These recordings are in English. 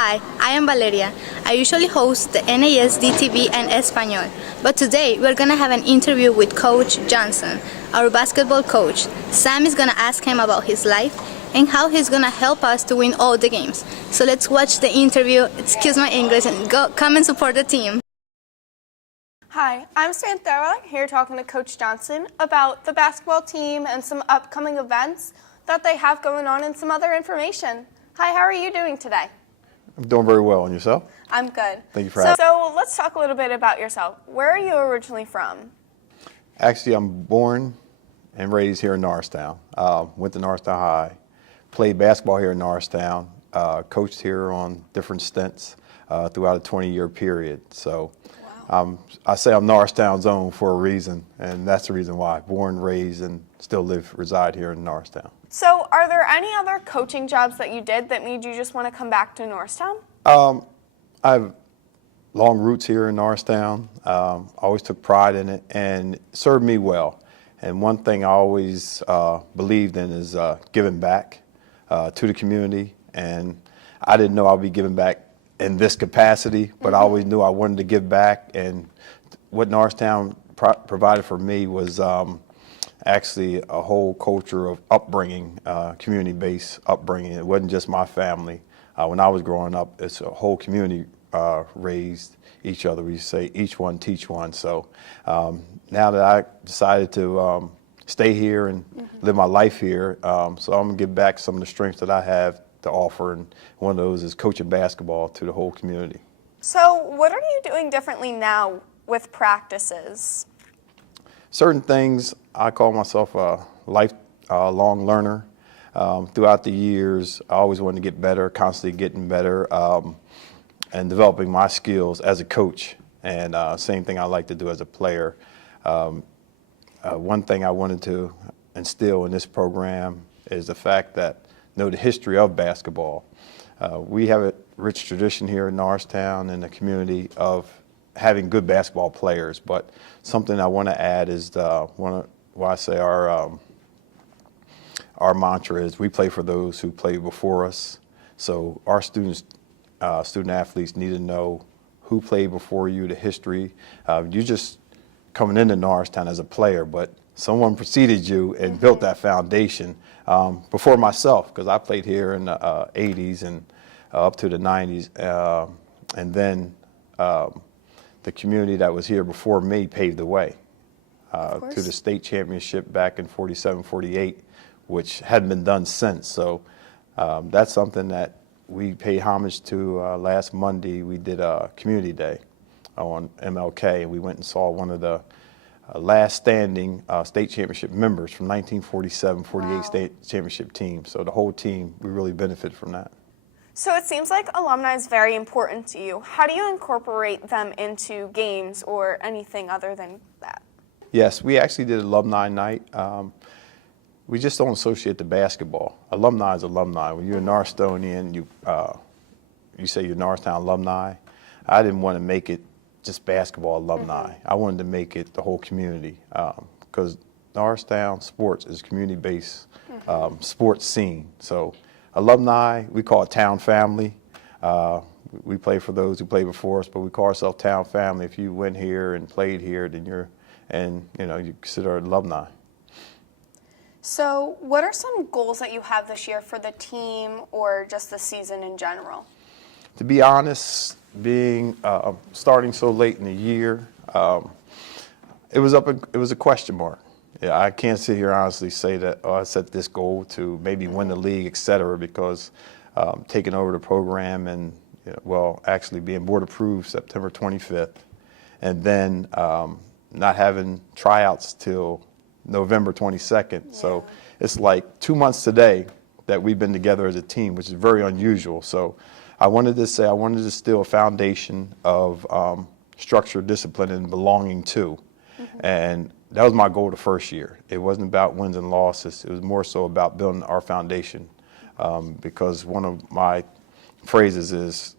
Hi, I am Valeria. I usually host the NAHS DTV and Espanol, but today we're going to have an interview with Coach Johnson, our basketball coach. Sam is going to ask him about his life and how he's going to help us to win all the games. So let's watch the interview, excuse my English, and come and support the team. Hi, I'm Santhera, here talking to Coach Johnson about the basketball team and some upcoming events that they have going on and some other information. Hi, how are you doing today? I'm doing very well. And yourself? I'm good. Thank you for asking. So let's talk a little bit about yourself. Where are you originally from? Actually, I'm born and raised here in Norristown. Went to Norristown High, played basketball here in Norristown, coached here on different stints throughout a 20-year period. So I say I'm Norristown's own for a reason, and that's the reason why. Born, raised, and still reside here in Norristown. So are there any other coaching jobs that you did that made you just want to come back to Norristown? I have long roots here in Norristown. Always took pride in it, and it served me well. And one thing I always believed in is giving back to the community. And I didn't know I'd be giving back in this capacity, but I always knew I wanted to give back. And what Norristown provided for me was actually a whole culture of upbringing, community-based upbringing. It wasn't just my family. When I was growing up, it's a whole community raised each other. We say each one teach one. So now that I decided to stay here and live my life here, so I'm gonna give back some of the strengths that I have to offer, and one of those is coaching basketball to the whole community. So what are you doing differently now with practices? Certain things, I call myself a lifelong learner. Throughout the years, I always wanted to get better, constantly getting better, and developing my skills as a coach. And same thing I like to do as a player. One thing I wanted to instill in this program is the fact that know the history of basketball. We have a rich tradition here in Norristown and the community of having good basketball players, but something I want to add is why I say our mantra is we play for those who play before us. So our student athletes need to know who played before you, the history. You're just coming into Norristown as a player, but someone preceded you and built that foundation before myself, because I played here in the 80s and up to the 90s. And then the community that was here before me paved the way to the state championship back in 47, 48, which hadn't been done since. So that's something that we paid homage to last Monday. We did a community day on MLK, and we went and saw one of the last standing state championship members from 1947-48 state championship team. So the whole team, we really benefit from that. So it seems like alumni is very important to you. How do you incorporate them into games or anything other than that? Yes, we actually did alumni night. We just don't associate the basketball. Alumni is alumni. When you're a Norristonian, you say you're Norristown alumni. I didn't want to make it just basketball alumni. I wanted to make it the whole community, because Norristown sports is community-based sports scene. So alumni, we call it town family. We play for those who play before us, but we call ourselves town family. If you went here and played here, then you consider an alumni. So what are some goals that you have this year for the team or just the season in general? To be honest, being starting so late in the year, it was a question mark. Yeah, I can't sit here and honestly say that I set this goal to maybe win the league, et cetera, because taking over the program and actually being board approved September 25th, and then not having tryouts till November 22nd. Yeah. So it's like 2 months today that we've been together as a team, which is very unusual. So I wanted to instill a foundation of structure, discipline, and belonging to. And that was my goal the first year. It wasn't about wins and losses. It was more so about building our foundation, because one of my phrases is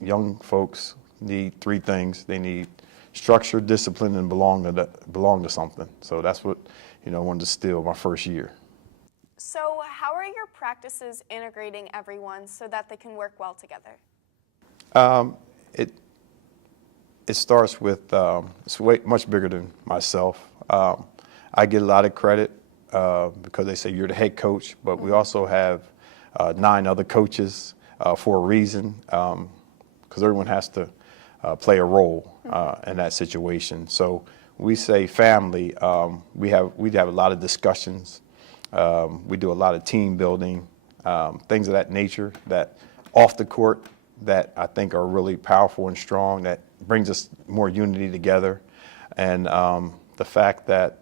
young folks need three things. They need structure, discipline, and belong to something. So that's what I wanted to instill my first year. So how are your practices integrating everyone so that they can work well together? It it starts with it's much bigger than myself. I get a lot of credit because they say you're the head coach, but we also have 9 other coaches for a reason, because everyone has to play a role in that situation. So we say family. We have a lot of discussions. We do a lot of team building, things of that nature that off the court that I think are really powerful and strong, that brings us more unity together. And the fact that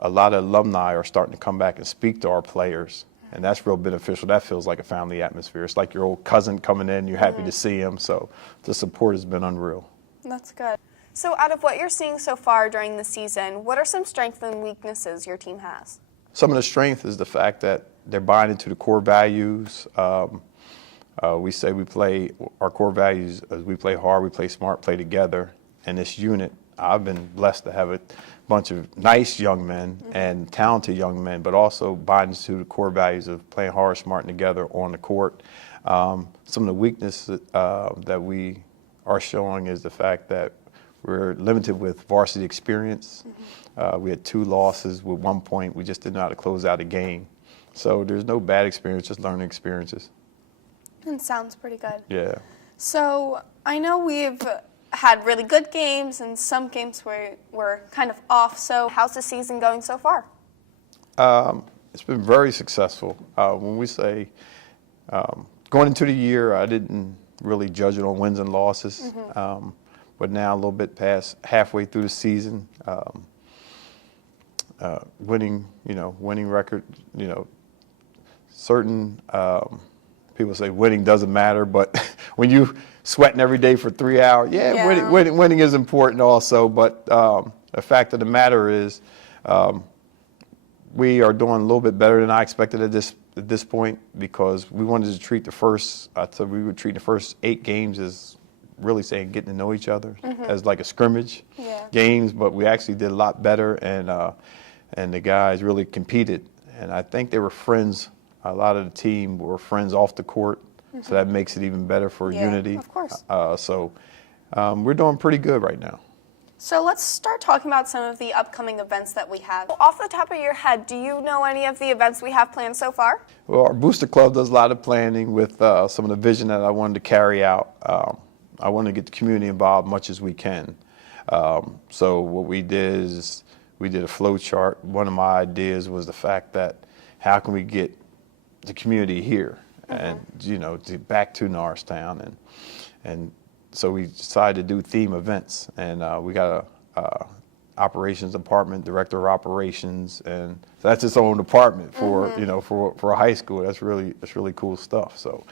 a lot of alumni are starting to come back and speak to our players, and that's real beneficial. That feels like a family atmosphere. It's like your old cousin coming in, you're happy to see him. So the support has been unreal. That's good. So out of what you're seeing so far during the season, what are some strengths and weaknesses your team has? Some of the strength is the fact that they're buying into the core values. We say our core values is we play hard, we play smart, play together. And this unit, I've been blessed to have a bunch of nice young men and talented young men, but also buying into the core values of playing hard, smart, and together on the court. Some of the weaknesses that we are showing is the fact that we're limited with varsity experience. We had 2 losses with 1 point. We just didn't know how to close out a game. So there's no bad experience, just learning experiences. That sounds pretty good. Yeah. So I know we've had really good games and some games where we're kind of off. So how's the season going so far? It's been very successful. When we say going into the year, I didn't really judge it on wins and losses. But now a little bit past halfway through the season, winning record, certain people say winning doesn't matter, but when you sweating every day for 3 hours, winning is important also. But the fact of the matter is, we are doing a little bit better than I expected at this point, because we wanted to treat we would treat the first 8 games as really saying getting to know each other as like a scrimmage games, but we actually did a lot better, and the guys really competed, and I think they were friends. A lot of the team were friends off the court, so that makes it even better for unity. Of course. So we're doing pretty good right now. So let's start talking about some of the upcoming events that we have. Off the top of your head, do you know any of the events we have planned so far? Well, our Booster Club does a lot of planning with some of the vision that I wanted to carry out. I want to get the community involved much as we can. So what we did is we did a flow chart. One of my ideas was the fact that how can we get the community here and back to Norristown, and so we decided to do theme events, and we got a operations department, director of operations, and so that's its own department for for a high school. That's really cool stuff. So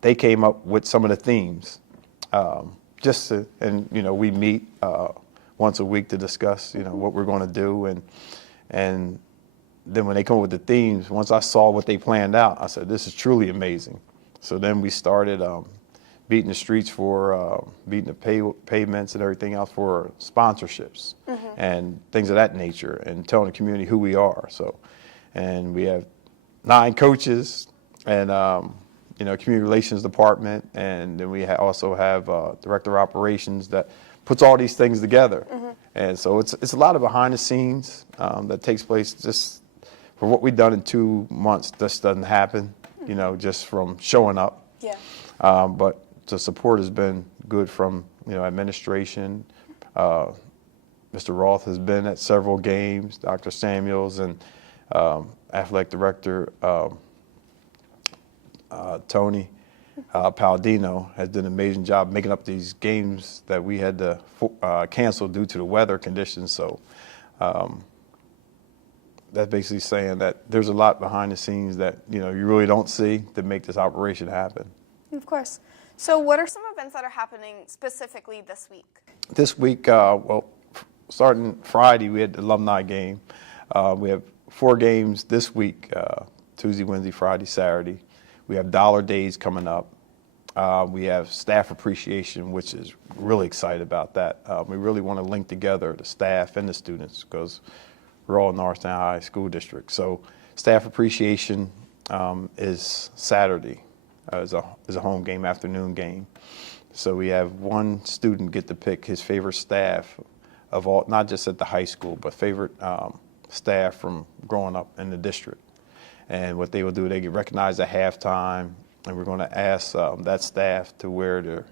they came up with some of the themes, we meet once a week to discuss what we're going to do, and then when they come up with the themes, once I saw what they planned out, I said, this is truly amazing. So then we started beating the streets for beating the pavements and everything else for sponsorships and things of that nature, and telling the community who we are. So, and we have 9 coaches and community relations department, and then we also have director of operations that puts all these things together. And so it's a lot of behind the scenes that takes place. Just for what we've done in 2 months, this doesn't happen, just from showing up. Yeah. But the support has been good from administration. Mr. Roth has been at several games. Dr. Samuels and athletic director Tony Palladino has done an amazing job making up these games that we had to cancel due to the weather conditions. So that's basically saying that there's a lot behind the scenes that you really don't see to make this operation happen. Of course. So what are some events that are happening specifically this week? This week, starting Friday, we had the alumni game. We have 4 games this week, Tuesday, Wednesday, Friday, Saturday. We have Dollar Days coming up. We have staff appreciation, which is really excited about that. We really want to link together the staff and the students because we're all in Norristown High School District. So staff appreciation is Saturday. is a home game, afternoon game. So we have one student get to pick his favorite staff of all, not just at the high school, but favorite staff from growing up in the district. And what they will do, they get recognized at halftime, and we're going to ask that staff to wear the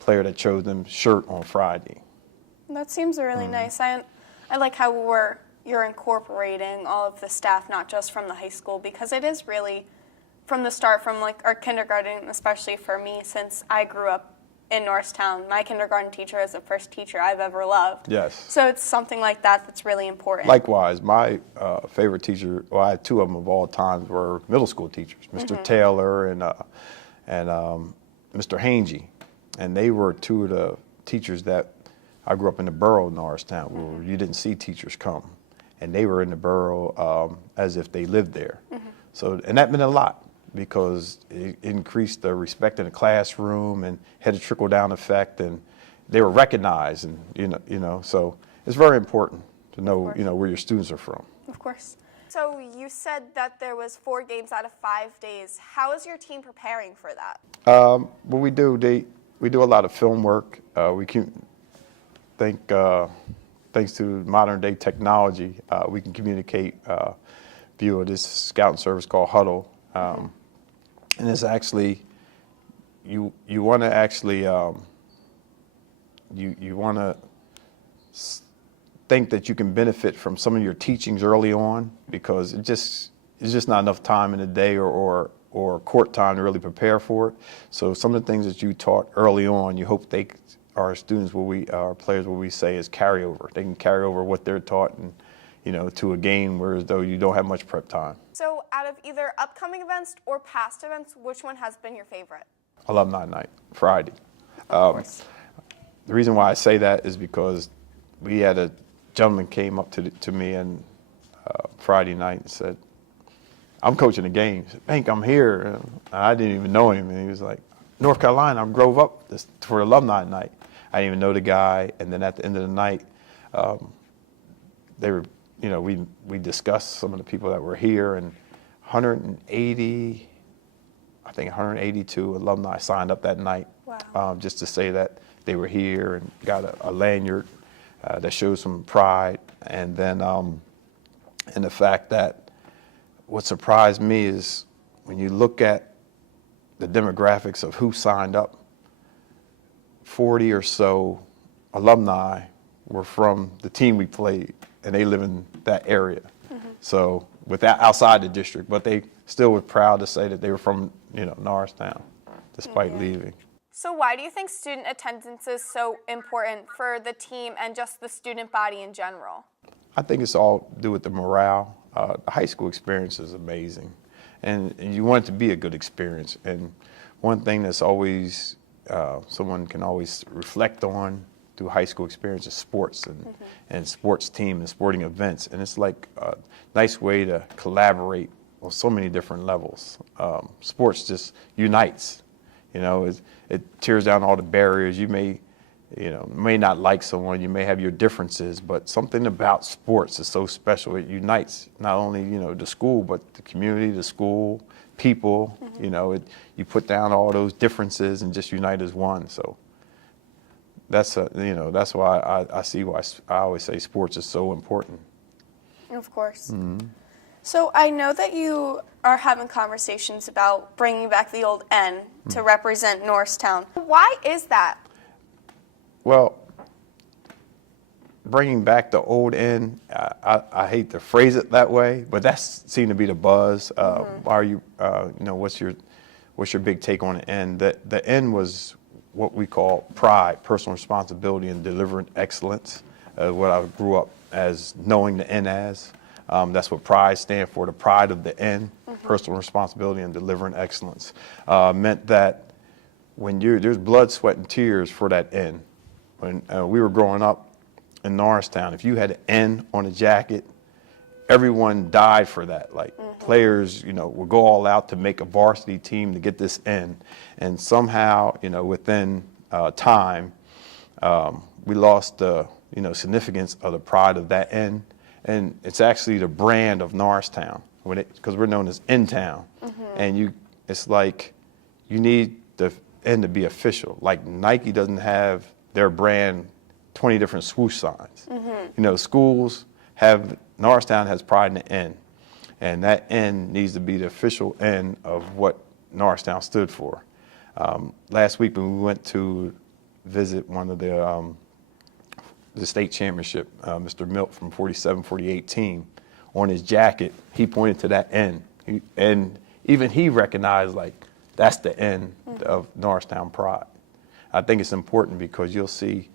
player that chose them shirt on Friday. That seems really nice. I like how you're incorporating all of the staff, not just from the high school, because it is really from the start, from like our kindergarten, especially for me, since I grew up in Norristown. My kindergarten teacher is the first teacher I've ever loved. Yes. So it's something like that that's really important. Likewise, my favorite teacher, well, I had two of them of all times, were middle school teachers, Mr. Taylor and Mr. Hangy. And they were two of the teachers that I grew up in the borough of Norristown, where you didn't see teachers come. And they were in the borough as if they lived there. So, and that meant a lot, because it increased the respect in the classroom and had a trickle-down effect, and they were recognized, and you know, so it's very important to know, where your students are from. Of course. So you said that there was 4 games out of 5 days. How is your team preparing for that? What we do, we do a lot of film work. We can thanks to modern day technology, we can communicate via this scouting service called Huddle. And it's actually, you want to actually, you want to think that you can benefit from some of your teachings early on, because it's just not enough time in the day or court time to really prepare for it. So some of the things that you taught early on, you hope our students, our players, what we say is carryover. They can carry over what they're taught and, to a game, whereas though you don't have much prep time. So out of either upcoming events or past events, which one has been your favorite? Alumni Night, Friday. Of course. The reason why I say that is because we had a gentleman came up to me on Friday night and said, "I'm coaching the game." He said, "Binky, I'm here." And I didn't even know him, and he was like, "North Carolina, I drove up for Alumni Night." I didn't even know the guy, and then at the end of the night, they were, we discussed some of the people that were here, and 182 alumni signed up that night. Wow. Just to say that they were here and got a lanyard that shows some pride. And then and the fact that what surprised me is when you look at the demographics of who signed up, 40 or so alumni were from the team we played, and they live in that area. So outside the district, but they still were proud to say that they were from, Norristown, despite leaving. So why do you think student attendance is so important for the team and just the student body in general? I think it's all to do with the morale. The high school experience is amazing, and you want it to be a good experience. And one thing that's always, someone can always reflect on through high school experience is sports and sports team and sporting events. And it's like a nice way to collaborate on so many different levels. Sports just unites. It tears down all the barriers. You may not like someone, you may have your differences, but something about sports is so special. It unites not only, the school, but the community, the school, people. You put down all those differences and just unite as one. So that's why I see why I always say sports is so important. Of course. So I know that you are having conversations about bringing back the old N to represent Norristown. Why is that? Well, bringing back the old N, I hate to phrase it that way, but that seemed to be the buzz. Why are you, what's your big take on the N? The N was what we call pride, personal responsibility, and delivering excellence. What I grew up as knowing the NAHS. That's what pride stands for, the pride of the N, personal responsibility and delivering excellence. Meant that when there's blood, sweat, and tears for that N. When we were growing up in Norristown, if you had an N on a jacket, everyone died for that. Like players, would go all out to make a varsity team to get this N. And somehow, within time, we lost the, significance of the pride of that N. And it's actually the brand of Norristown, because we're known as N-Town. And it's like you need the end to be official. Like Nike doesn't have their brand 20 different swoosh signs. You know, schools have, Norristown has pride in the N, and that N needs to be the official N of what Norristown stood for. Last week when we went to visit one of the state championship, Mr. Milt from 47-48 team, on his jacket, he pointed to that N. And even he recognized, like, that's the N of Norristown pride. I think it's important because you'll see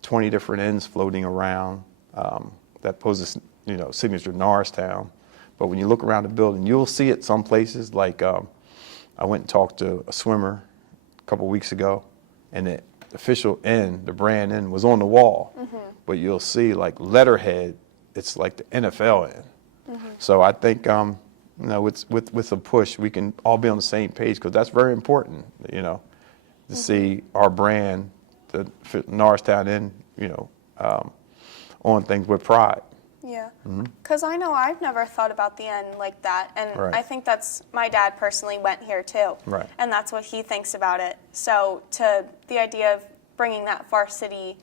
20 different N's floating around that poses, you know, signature Norristown. But when you look around the building, you'll see it some places. Like I went and talked to a swimmer a couple weeks ago, and the official N, the brand N, was on the wall. But you'll see, like, letterhead, it's like the NFL N. So I think, you know, with a push, we can all be on the same page, because that's very important, you know, to see our brand, the Norristown N, you know, on things with pride. Yeah, because I know I've never thought about the N like that, and I think that's, my dad personally went here too, and that's what he thinks about it. So to the idea of bringing that varsity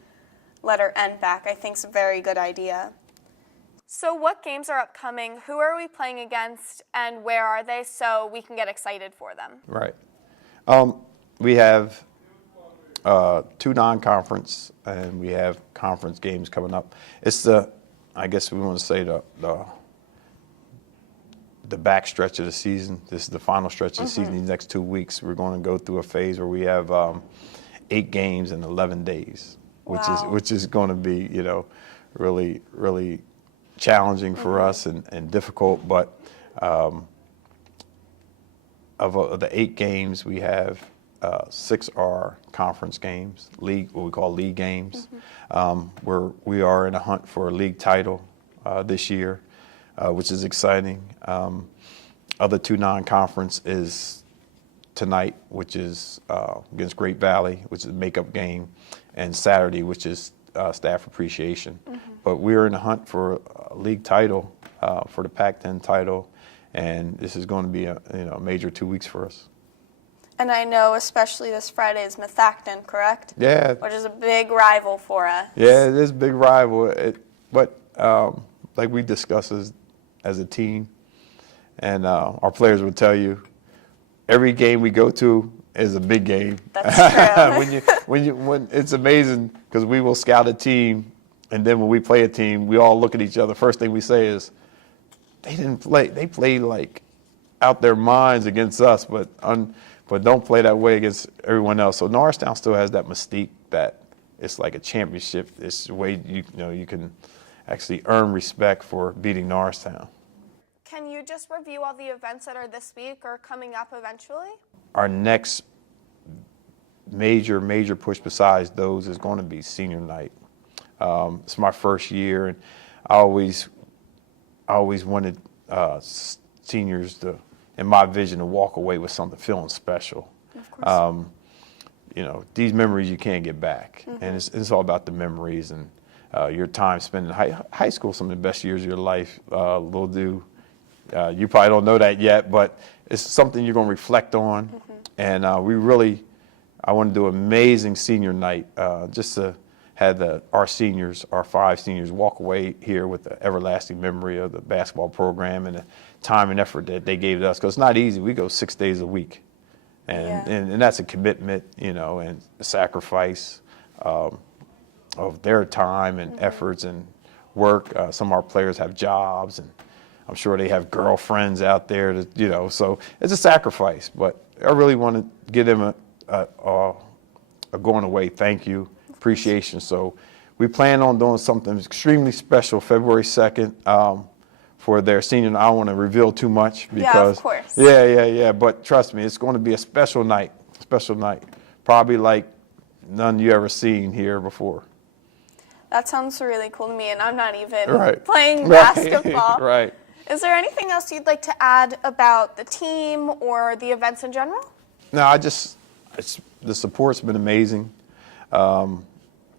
letter N back, I think is a very good idea. So what games are upcoming, who are we playing against, and where are they, so we can get excited for them? Right. We have 2 non-conference, and we have conference games coming up. It's I guess we want to say the back stretch of the season. This is the final stretch of the season. These next 2 weeks, we're going to go through a phase where we have 8 games in 11 days, which is going to be, you know, really challenging for us and difficult. But of the 8 games, we have 6 are conference games, league, what we call league games, where we are in a hunt for a league title this year, which is exciting. Other 2 non-conference is tonight, which is against Great Valley, which is a makeup game, and Saturday, which is staff appreciation. But we're in a hunt for a league title, for the Pac-10 title, and this is going to be a major 2 weeks for us. And I know especially this Friday is Methacton, correct? Yeah. Which is a big rival for us. Yeah, it is a big rival. But like we discussed as a team, and our players will tell you, every game we go to is a big game. That's true. when it's amazing, because we will scout a team, and then when we play a team, we all look at each other. First thing we say is, they didn't play. They played like out their minds against us, but don't play that way against everyone else. So Norristown still has that mystique that it's like a championship. It's the way you can actually earn respect for beating Norristown. Can you just review all the events that are this week or coming up eventually? Our next major push besides those is going to be senior night. It's my first year, and I always wanted seniors to, in my vision, to walk away with something feeling special. Of course. You know, these memories you can't get back, and it's all about the memories and your time spent in high school. Some of the best years of your life. Lil Du, you probably don't know that yet, but it's something you're going to reflect on. And I want to do an amazing senior night, just to have our seniors, our 5 seniors, walk away here with the everlasting memory of the basketball program and the time and effort that they gave to us. Because it's not easy. We go 6 days a week. And that's a commitment, you know, and a sacrifice of their time and efforts and work. Some of our players have jobs, and I'm sure they have girlfriends out there, so it's a sacrifice. But I really want to give them a going away thank you, appreciation. So we plan on doing something extremely special February 2nd for their senior. I don't want to reveal too much because yeah, of course. Yeah. But trust me, it's going to be a special night. Probably like none you ever seen here before. That sounds really cool to me, and I'm not even playing Right. basketball. Right. Is there anything else you'd like to add about the team or the events in general? No, the support's been amazing. On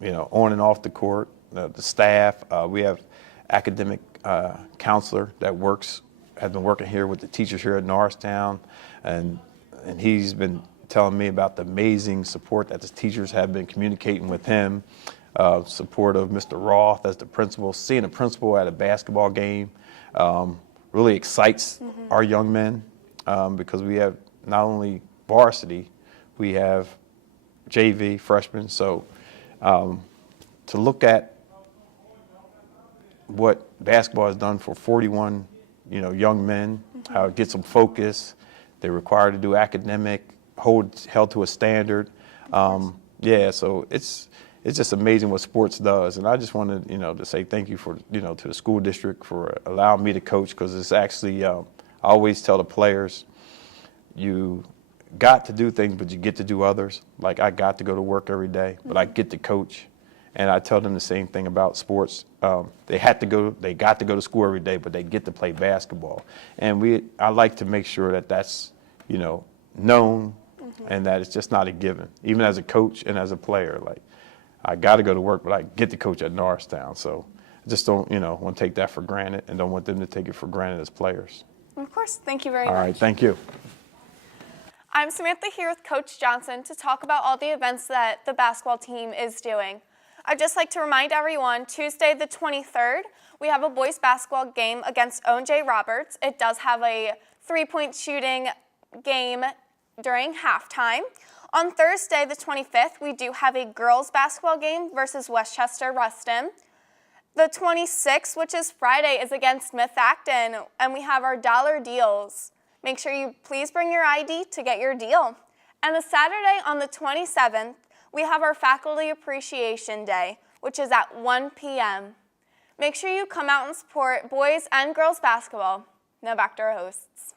and off the court, the staff. We have academic counselor that has been working here with the teachers here at Norristown, and and he's been telling me about the amazing support that the teachers have been communicating with him. Support of Mr. Roth as the principal. Seeing a principal at a basketball game really excites our young men because we have not only varsity, we have JV, freshmen. So to look at what basketball has done for 41 young men, how it gets them focused, they're required to do academic, held to a standard. Yeah, so it's just amazing what sports does, and I just wanted to say thank you for to the school district for allowing me to coach, because it's actually I always tell the players, you got to do things, but you get to do others. Like, I got to go to work every day, but I get to coach, and I tell them the same thing about sports. They got to go to school every day, but they get to play basketball, and I like to make sure that that's known, and that it's just not a given, even as a coach and as a player. Like, I got to go to work, but I get to coach at Norristown. So I just don't, want to take that for granted, and don't want them to take it for granted as players. Of course. Thank you very much. All right. Thank you. I'm Samantha here with Coach Johnson to talk about all the events that the basketball team is doing. I'd just like to remind everyone, Tuesday the 23rd, we have a boys basketball game against Owen J. Roberts. It does have a 3-point shooting game during halftime. On Thursday, the 25th, we do have a girls basketball game versus Westchester Ruston. The 26th, which is Friday, is against Smith Acton, and we have our dollar deals. Make sure you please bring your ID to get your deal. And the Saturday on the 27th, we have our Faculty Appreciation Day, which is at 1 p.m. Make sure you come out and support boys and girls basketball. Now back to our hosts.